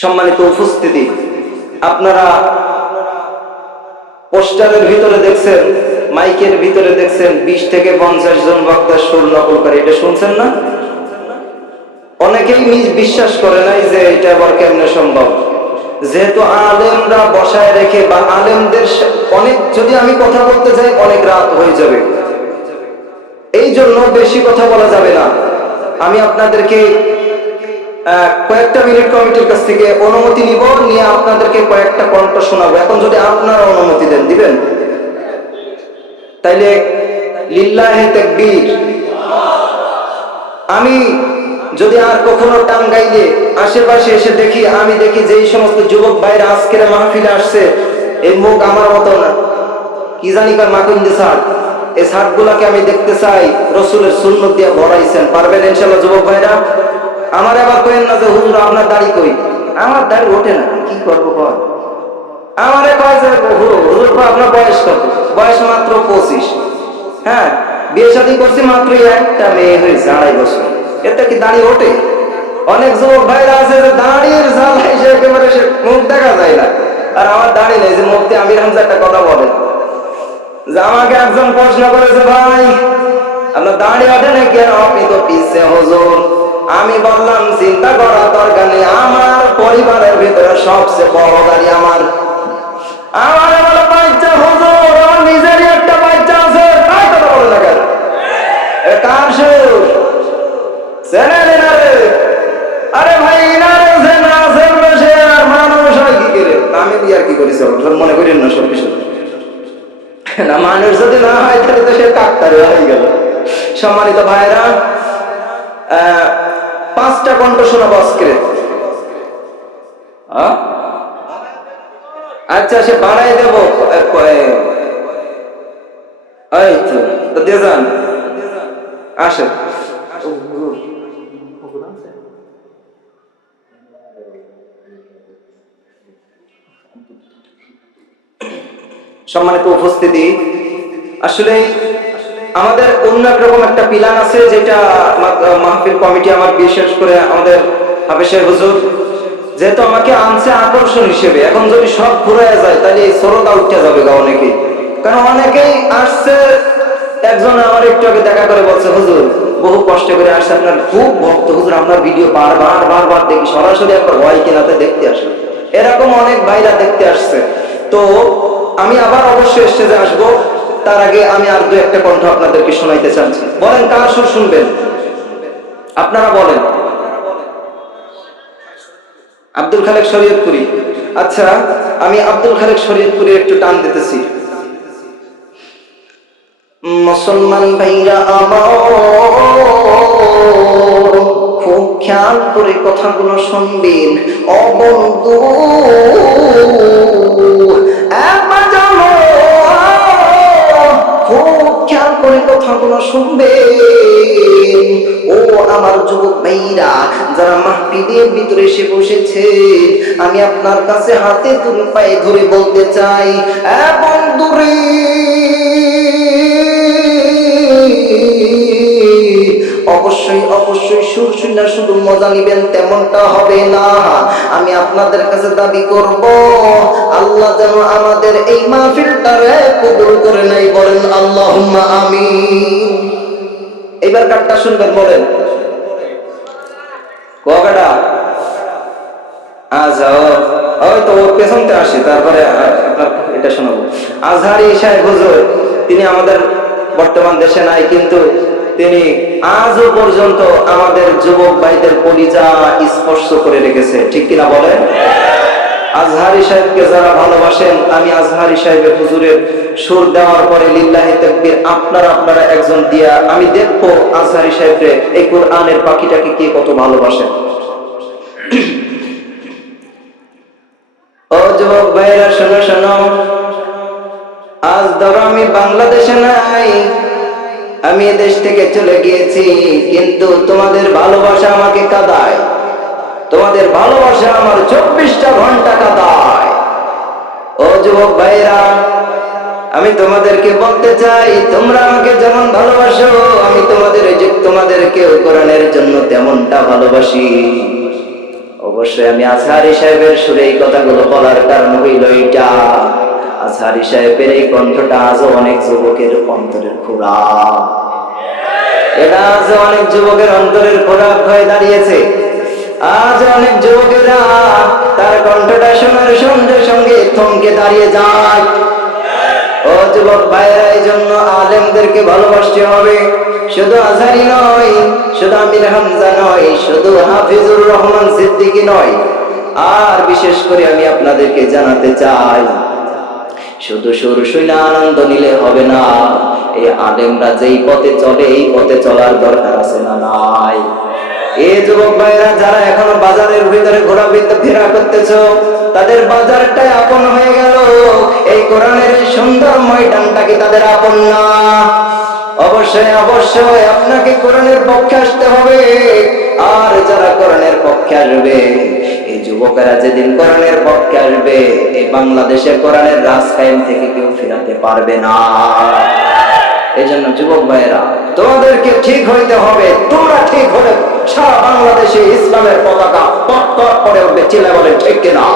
সম্মানিত উপস্থিতি, আপনারা পোস্টারের ভিতরে দেখছেন, মাইকের ভিতরে দেখছেন 20 থেকে 50 জন বক্তা সুর নকল করে। এটা শুনছেন না? অনেকেই বিশ্বাস করে নাই যে এটা আবার কেমনে সম্ভব। যেহেতু আলেমরা বসায় রেখে বা আলেমদের অনেক, যদি আমি কথা বলতে যাই অনেক রাত হয়ে যাবে, এই জন্য বেশি কথা বলা যাবে না। আমি আপনাদেরকে কয়েকটা মিনিট কমিটির কাছ থেকে অনুমতি নিব, নিয়ে আপনাদেরকে কয়েকটা কণ্ঠ শোনাবো। এখন যদি আপনারা অনুমতি দেন, দিবেন? তাইলে লিল্লাহে তাকবীর। আমি যদি আর কখনো টাঙ্গাইলে আশেপাশে এসে দেখি, আমি দেখি যে এই সমস্ত যুবক ভাইরা আজকের মাহফিলে আসছে, এই মুখ আমার মতো না, কি জানি কার মাকুন্দি শার্ট, এই শার্ট গুলাকে আমি দেখতে চাই রসুলের সুন্নত দিয়ে ভরাইছেন। পারবেন ইনশাল্লাহ যুবক ভাইরা? আমার আবার কইেন না যে হুজুর আপনার দাড়ি কই, আমার দাড়ি ওঠে না, কি করবো কর। আমারে কয় যে হুজুর আপনার বয়স কত? বয়স মাত্র 25। হ্যাঁ, বিয়ে শাদী করছি, মাত্র একটা মেয়ে হয়েছে, 2.5 বছর। এতে কি দাড়ি ওঠে? অনেক যুবক ভাইরা আছে যে দাড়ির জ্বালায় সে একেবারে সে মুখ দেখা যায় না, আর আমার দাড়ি নেই। যে মুফতি আমির হামজা একটা কথা বলে যে আমাকে একজন প্রশ্ন করেছে, ভাই আপনার দাড়ি ওঠে না কেন? আপনি তো পিছে হুজুর। আমি বললাম চিন্তা করার দরকার নেই, আমার পরিবারের ভিতরে সবচেয়ে বড় দাড়ি আমার। আমার বলে বাচ্চা হুজুর, আমার নিজেরই একটা বাচ্চা আছে। তাই কথা বলে না কেন? কার সুর? চেনেন না রে? আরে ভাই ইনারে চেনা চেনবে সে, আর মানুষ হয় কি করে? আমি বিয়ার কি করেছি মনে করেন না সব কিছু না। মানুষ যদি না হয় তাহলে তো সে কাকতারে হয়ে গেল। সম্মানিত ভাইরা, 5টা কণ্ঠ শোনাবো আজকে। আচ্ছা, সে বাড়াই দেবো। এই তো দিয়ে যান, আসেন। সম্মানিত উপস্থিতি, আসলে আমাদের অন্য রকম একটা প্ল্যান আছে, যেটা মাহফিল কমিটি আমার, বিশেষ করে আমাদের হাফেজ সাহেব হুজুর, যেহেতু আমাকে আনছে আকর্ষণ হিসেবে, এখন যদি সব ঘুরে যায় তাহলে এই শ্রোতা উঠে যাবে গা অনেকেই। কারণ অনেকেই আসছে, একজন আমার একটু আগে দেখা করে বলছে, হুজুর বহু কষ্ট করে আসছে, আপনার খুব ভক্ত হুজুর, আপনার ভিডিও বারবার দেখি, সরাসরি একবার হয় কিনাতে দেখতে আসে। এরকম অনেক ভাইরা দেখতে আসছে। তো আমি আবার অবশ্যই স্টেজে আসবো, তার আগে আমি আর 2-1টা কণ্ঠ আপনাদেরকে শোনাইতে চাচ্ছি। বলেন কার সুর শুনবেন? আপনারা বলেন। আব্দুল খালেক শরীয়তপুরি। আচ্ছা, আমি আব্দুল খালেক শরীয়তপুরি একটু টান দিতেছি। মুসলমান ভাইরা আমার, খুব খেয়াল করে কথাগুলো শুনবেন। ও বন্ধু, একবার জানো, খুব খেয়াল করে কথাগুলো শুনবেন। ও আমার যুবক ভাইরা, যারা মাহফিলের ভিতরে এসে বসেছে, আমি আপনার কাছে হাতে তুলে পায়ে ধরে বলতে চাই, বন্ধুরে, অবশ্যই সুর শুনে শুধু মজা নিবেন তেমনটা হবে না। আমি আপনাদের কাছে দাবি করব, আল্লাহ যেন আমাদের এই মাহফিলটারে কবুল করে নেয়। বলেন আল্লাহুম্মা আমিন। এবার কাটটা শুনবেন, বলেন কগাটা। আচ্ছা, হয়তো ওর পেছনতে আসি, তারপরে আপনার এটা শোনাবো। আজহারি সাহেব হুজুর, তিনি আমাদের বর্তমান দেশে নাই, কিন্তু তিনি আজও পর্যন্ত আমাদের যুবক ভাইদের কলিজা স্পর্শ করে রেখেছে, ঠিক কিনা বলেন? আজহারি সাহেবকে যারা ভালোবাসেন, আমি আজহারি সাহেবের হুজুরের সুর দেওয়ার পরে লিল্লাহি তাকবীর আপনারা একজন দিয়া, আমি দেখবো আজহারি সাহেবরে এই কোরআনের পাখিটাকে কে কত ভালোবাসেন। ও যুবক ভাইরা, শোনো শোনো, আজ ধরো আমি বাংলাদেশে নাই, আমি দেশ থেকে চলে গিয়েছি, কিন্তু তোমাদের ভালোবাসা আমাকে কাঁদায়, তোমাদের ভালোবাসা আমার 24টা ঘন্টা কাঁদায়। ও যুবক ভাইরা, আমি তোমাদেরকে বলতে চাই, তোমরা আমাকে যেমন ভালোবাসো, আমি তোমাদেরকেও কোরআনের জন্য তেমনটা ভালোবাসি। ও অবশ্যই আমি আজহারী সাহেবের সুরে এই কথাগুলো বলার কারণ হইল এইটা, আজহারী সাহেবের এই কণ্ঠটা আজও অনেক যুবকের অন্তরের খোরাক, এটা আজ অনেক যুবকের অন্তরের খোরাক হয়ে দাঁড়িয়েছে। আজ অনেক যুবকেরা তার কণ্ঠটা শোনার সঙ্গে সঙ্গে থমকে দাঁড়িয়ে যায়। ও যুবক ভাইরা, এই জন্য আলেমদেরকে ভালোবাসতে হবে। শুধু আজহারী নয়, শুধু আমির হামজা নয়, শুধু হাফিজুর রহমান সিদ্দিকী নয়, আর বিশেষ করে আমি আপনাদেরকে জানাতে চাই, শুধু সুর শুনে আনন্দ নিলে হবে না। এই আলেমরা যেই পথে চলে এই পথে চলার দরকার আছে না নাই? এই যুবক ভাইরা যারা এখনো বাজারের ভিতরে ঘোরা করতেছো, তাদের বাজারটাই আপন হয়ে গেল, এই কোরআনের এই সুন্দর ময়দানটা কি তাদের আপন না? অবশ্যই অবশ্যই আপনাকে কোরআনের পক্ষে আসতে হবে। আর যারা কোরআনের পক্ষে আসবে, এই যুবকেরা যেদিন কোরআনের পক্ষে আসবে, এই বাংলাদেশে কোরআনের রাজ কায়েম থেকে কেউ ফেরাতে পারবে না। এই জন্য যুবক ভাইয়েরা, তোমাদেরকে ঠিক হইতে হবে। তোমরা ঠিক হলে সারা বাংলাদেশে ইসলামের পতাকা পট পট করে উঠবে। চিল্লায় বলে ঠিক কিনা?